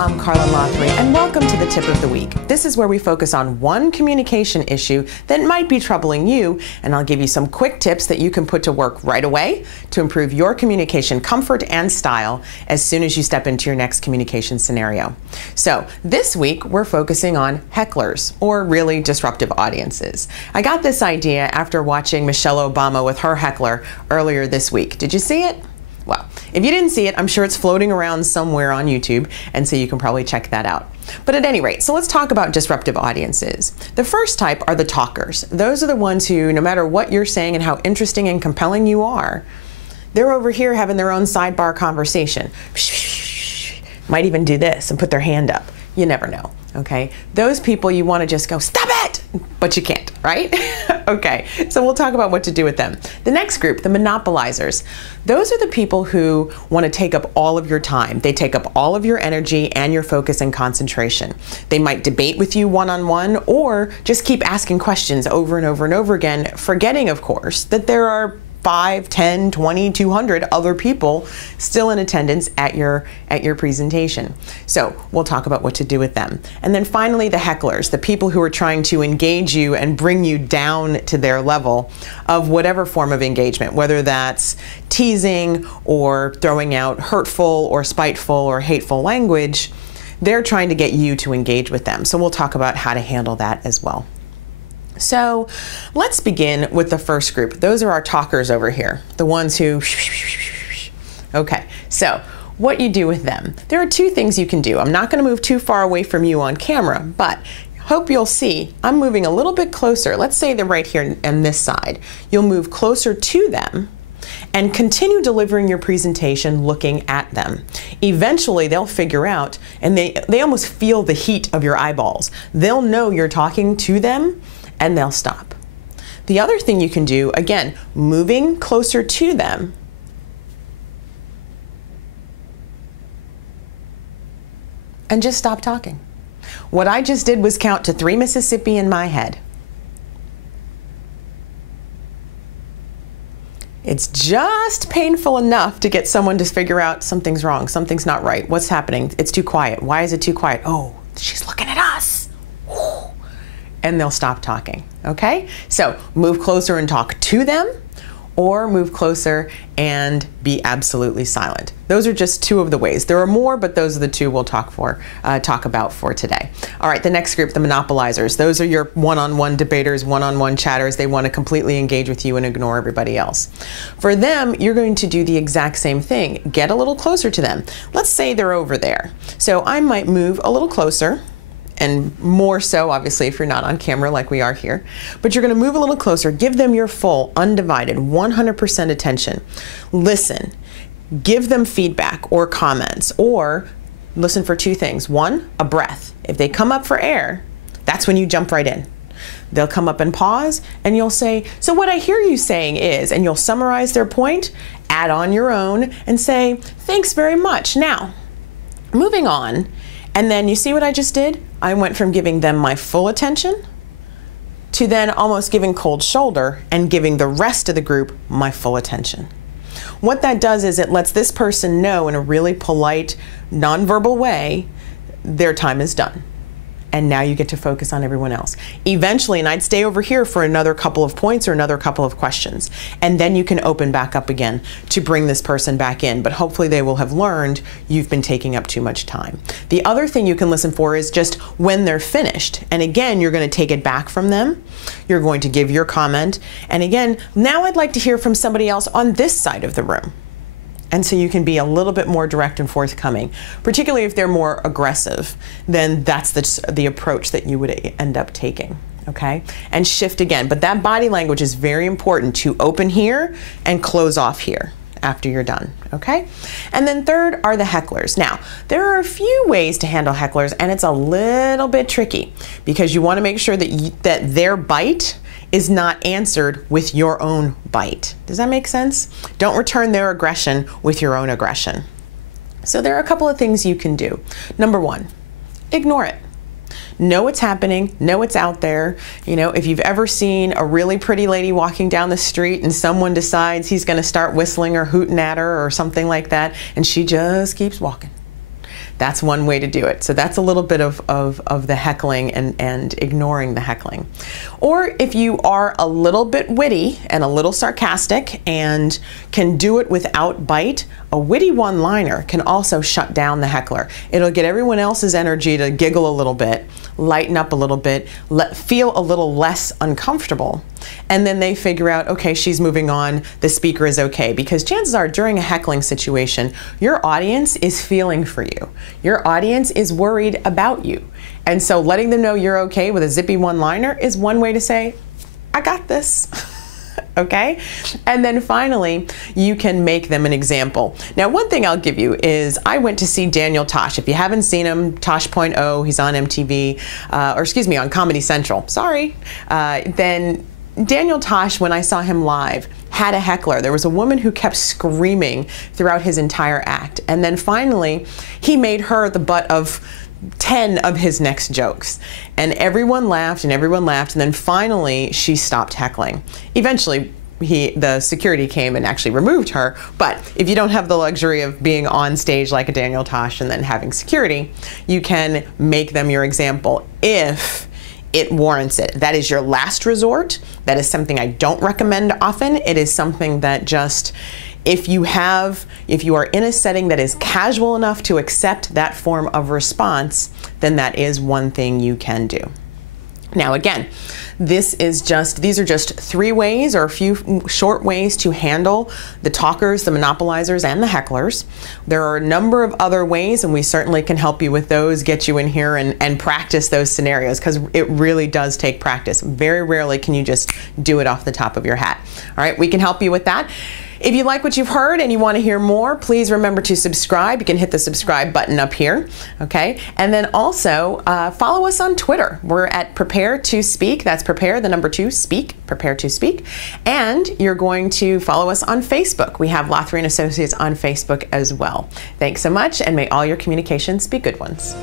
I'm Karlyn Lothery, and welcome to the Tip of the Week. This is where we focus on one communication issue that might be troubling you, and I'll give you some quick tips that you can put to work right away to improve your communication comfort and style as soon as you step into your next communication scenario. So this week, we're focusing on hecklers, or really disruptive audiences. I got this idea after watching Michelle Obama with her heckler earlier this week. Did you see it? Well, if you didn't see it, I'm sure it's floating around somewhere on YouTube, and so you can probably check that out. But at any rate, so let's talk about disruptive audiences. The first type are the talkers. Those are the ones who, no matter what you're saying and how interesting and compelling you are, they're over here having their own sidebar conversation. Might even do this and put their hand up. You never know, okay? Those people you want to just go, stop it! But you can't, right? Okay, so we'll talk about what to do with them. The next group, the monopolizers. Those are the people who want to take up all of your time. They take up all of your energy and your focus and concentration. They might debate with you one-on-one or just keep asking questions over and over and over again, forgetting, of course, that there are 5, 10, 20, 200 other people still in attendance at your presentation. So we'll talk about what to do with them. And then finally, the hecklers, the people who are trying to engage you and bring you down to their level of whatever form of engagement, whether that's teasing or throwing out hurtful or spiteful or hateful language. They're trying to get you to engage with them. So we'll talk about how to handle that as well. So let's begin with the first group. Those are our talkers over here, the ones who, okay, so what you do with them. There are two things you can do. I'm not going to move too far away from you on camera, but hope you'll see I'm moving a little bit closer. Let's say they're right here on this side. You'll move closer to them and continue delivering your presentation looking at them. Eventually they'll figure out, and they almost feel the heat of your eyeballs. They'll know you're talking to them and they'll stop. The other thing you can do, again, moving closer to them and just stop talking. What I just did was count to 3 Mississippi in my head. It's just painful enough to get someone to figure out something's wrong, something's not right, what's happening, it's too quiet. Why is it too quiet? Oh, she's looking at us. And they'll stop talking, okay? So move closer and talk to them, or move closer and be absolutely silent. Those are just two of the ways. There are more, but those are the two we'll talk about for today. All right, the next group, the monopolizers. Those are your one-on-one debaters, one-on-one chatters. They want to completely engage with you and ignore everybody else. For them, you're going to do the exact same thing. Get a little closer to them. Let's say they're over there. So I might move a little closer, and more so, obviously, if you're not on camera like we are here. But you're going to move a little closer. Give them your full, undivided, 100% attention. Listen. Give them feedback or comments, or listen for two things. One, a breath. If they come up for air, that's when you jump right in. They'll come up and pause, and you'll say, so what I hear you saying is, and you'll summarize their point, add on your own, and say, thanks very much. Now, moving on. And then you see what I just did? I went from giving them my full attention to then almost giving cold shoulder and giving the rest of the group my full attention. What that does is it lets this person know in a really polite, nonverbal way, their time is done. And now you get to focus on everyone else. Eventually, and I'd stay over here for another couple of points or another couple of questions. And then you can open back up again to bring this person back in. But hopefully they will have learned you've been taking up too much time. The other thing you can listen for is just when they're finished. And again, you're going to take it back from them. You're going to give your comment. And again, now I'd like to hear from somebody else on this side of the room. And so you can be a little bit more direct and forthcoming, particularly if they're more aggressive, then that's the approach that you would end up taking, okay? And shift again, but that body language is very important to open here and close off here after you're done, okay? And then third are the hecklers. Now, there are a few ways to handle hecklers, and it's a little bit tricky because you want to make sure that their bite is not answered with your own bite. Does that make sense? Don't return their aggression with your own aggression. So there are a couple of things you can do. Number one, ignore it. Know what's happening, know it's out there. You know, if you've ever seen a really pretty lady walking down the street and someone decides he's gonna start whistling or hooting at her or something like that, and she just keeps walking. That's one way to do it. So that's a little bit of the heckling and ignoring the heckling. Or if you are a little bit witty and a little sarcastic and can do it without bite, a witty one-liner can also shut down the heckler. It'll get everyone else's energy to giggle a little bit, lighten up a little bit, feel a little less uncomfortable. And then they figure out, okay, she's moving on, the speaker is okay. Because chances are during a heckling situation, your audience is feeling for you. Your audience is worried about you. And so letting them know you're okay with a zippy one-liner is one way to say, I got this. Okay? And then finally, you can make them an example. Now, one thing I'll give you is I went to see Daniel Tosh. If you haven't seen him, Tosh.0, he's on MTV, or excuse me, on Comedy Central. Sorry. Then Daniel Tosh, when I saw him live, had a heckler. There was a woman who kept screaming throughout his entire act. And then finally, he made her the butt of 10 of his next jokes. And everyone laughed and everyone laughed. And then finally, she stopped heckling. Eventually, the security came and actually removed her. But if you don't have the luxury of being on stage like a Daniel Tosh and then having security, you can make them your example if it warrants it. That is your last resort. That is something I don't recommend often. It is something that just, if you are in a setting that is casual enough to accept that form of response, then that is one thing you can do. Now again, these are just 3 ways or a few short ways to handle the talkers, the monopolizers, and the hecklers. There are a number of other ways, and we certainly can help you with those, get you in here and practice those scenarios, because it really does take practice. Very rarely can you just do it off the top of your hat. All right, we can help you with that. If you like what you've heard and you want to hear more, please remember to subscribe. You can hit the subscribe button up here, okay? And then also follow us on Twitter. We're at Prepare to Speak. That's Prepare, the number 2, Speak, Prepare to Speak. And you're going to follow us on Facebook. We have Lothery & Associates on Facebook as well. Thanks so much, and may all your communications be good ones.